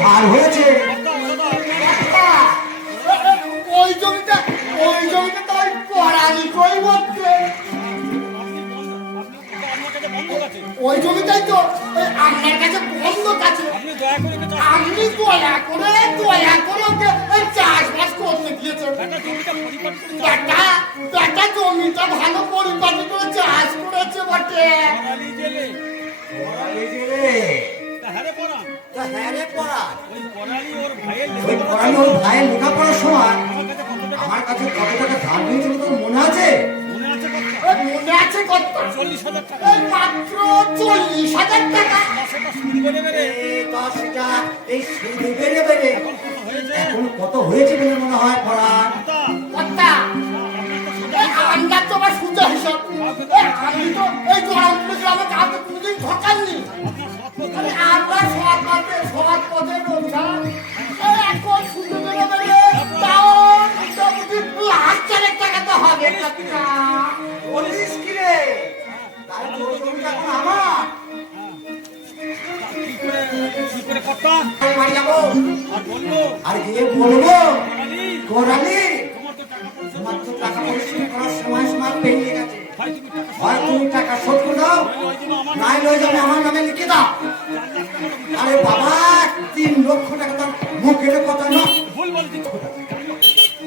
ধার হয়েছে ওই জমিটা তাই করালি কই বলছে ওই জমিটাই তো আপনার কাছে বন্ধক আছে। আপনি দয়া করে ওকে চাষবাস করতে দিয়েছেন। বেটা জমিটা ভালো পরিপাটি করে চাষ করেছে বটে। ভাইয়ের লেখাপড়ার সময় আমার কাছে কত টাকা ধার নিয়েছিল তোর মনে আছে? মনে আছে কত? মাত্র 40,000 টাকা। এই সুদে বেড়ে বেড়ে এখন কত হয়েছে বলে মনে হয় পড়ার কথা আমরা তো আবার সুদের হিসাব আমি তো এই জয়পুর গ্রামে কাউকে কোনোদিন ঠকাননি। আমরা সৎ পথে রোজগার এখন সুদে বেড়ে বেড়ে তাও মোটামুটি ৳1,00,000 টাকা তো হবে। বলিস কি রে? তাই তোর জমিটা এখন আমার। আর গিয়ে বলবো করালি তোমার তো টাকা পরিশোধ করার সময় পেরিয়ে গেছে। হয় তুমি টাকা শোধ করে দাও, নাই লয়ে যাবে আমার নামে লিখে দাও। আরে বাবা 3 লক্ষ টাকা তার মুখের কথা না,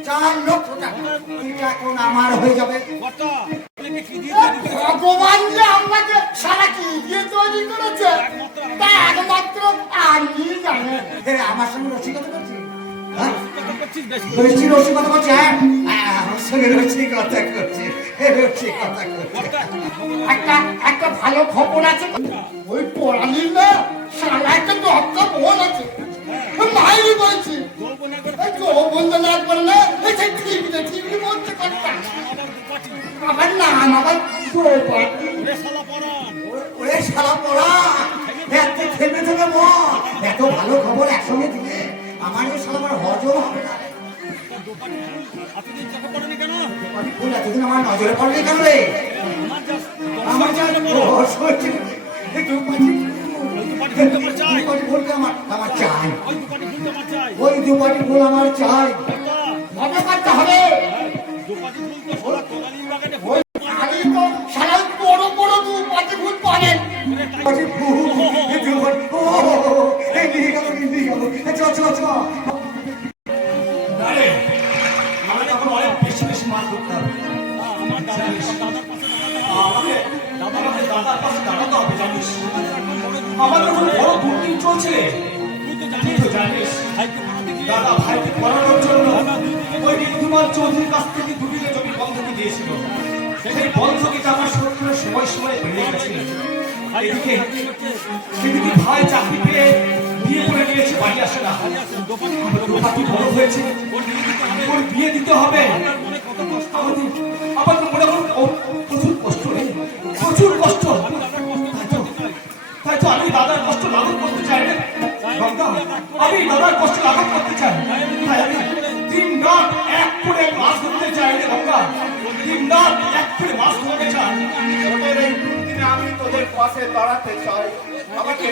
4 লক্ষ টাকা এখন আমার হয়ে যাবে। ভগবান যে আমাকে সারা কি দিয়ে তৈরি করেছে তা একমাত্র আমি জানি। আমার সঙ্গে রসিকতা করছিস? বেশি রসিকতা করছি? আমার সঙ্গে রসিকতা করছি। একটা ভালো খবর আছে। ওই পড়ালির না সারা একটা দপ্তর বোন আছে। মাইরি বলছি যৌবনটা না করলে ঠিক বলতে করতাম। আমার নাম আবার ওরে শালা পড়া এত থেমে থেমে এত ভালো খবর একসঙ্গে দিলে আমার যে শালা আমার হজম হবে না। ফুল এতদিন আমার নজরে পড়লে কেন রে? আমার আমার চাই ওই 2 পাটি ফুল আমার চাই। মনে করতে হবে আমি তো সারা বড় বড় 2 পাটি ফুল পাবেন। আমাদের বড় দুর্দিন চলছে। দাদা ভাইকে পড়ানোর জন্য ওই ঋতুমান চৌধুরীর কাছ থেকে 2 বিঘা জমি বন্ধকি দিয়েছিল। সেই বন্ধকিটা আমার শোধের সময় বেড়ে গেছে। সেদিকে ভাই চাকরি পেয়ে বিয়ে করে নিয়েছে, বাড়ি আসে না। বড় হয়েছে, ওর বিয়ে দিতে হবে। আমার তো মনে হয় প্রচুর কষ্ট, প্রচুর কষ্ট। তাই তো আমি দাদার কষ্ট লাঘব করতে চাই না। আমি দাদার কষ্ট লাঘব করতে চাই। তাই আমি 3 রাত 1 করে মাছ ধরতে চাই রে গঙ্গা। 3 রাত 1 করে মাছ ধরতে চাই। তোদের এই দুর্দিনে আমি তোদের পাশে দাঁড়াতে চাই। আমাকে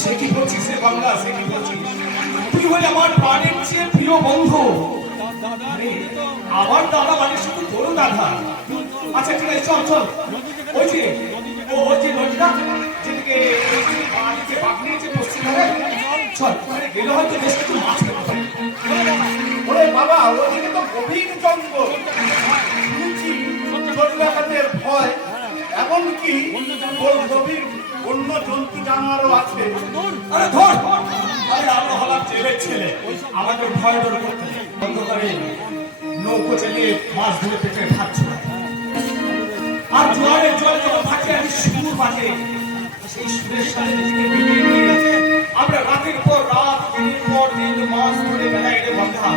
সে কি বলছিস রে গঙ্গা? সে কি বলছিস? তুই হলে আমার প্রাণের চেয়ে প্রিয় বন্ধু। আমার দাদা মানে শুধু তোর দাদা। আচ্ছা ঠিক আছে, চল চল। ওই যে নদীটা যেদিকে বাগনিয়েছে পশ্চিম ধারে, চল ওখানে গেলে হয়তো বেশ কিছু মাছ পেতে পারি। ওরে বাবা, ওদিকে তো গভীর জঙ্গল, শুনেছি চোরডাকাতের ভয়, এমনকি গভীর অন্য জন্তু জানোয়ারও আছে। আরে ধর, আরে আমরা হলাম জেলের ছেলে, আমাদের ভয় ডর করতে নেই। অন্ধকারে নৌকো চালিয়ে মাছ ধরে পেটে ভাত ছোড়ায়। আর জোয়ারের জল যখন থাকে আমি সুর বাজে, সেই সুরের সাথে আমরা রাতের পর রাত, দিনের পর দিন মাছ ধরে বেড়াই রে বন্ধা।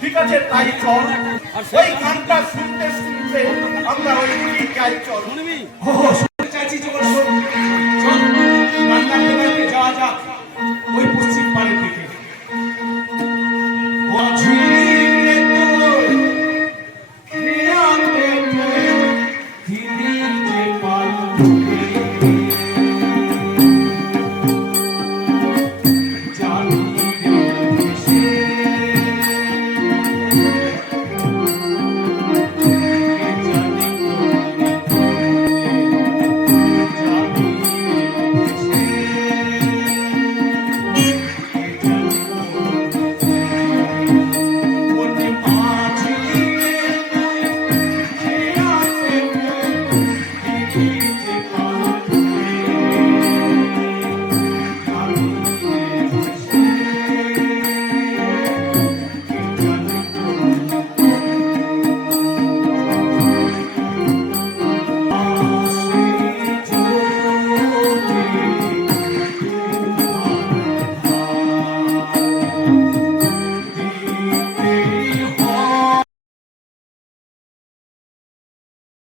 ঠিক আছে, তাই চল। ওই গানটা শুনতে শুনতে আমরা ওই দিকে চল। শুনতে চাইছি যখন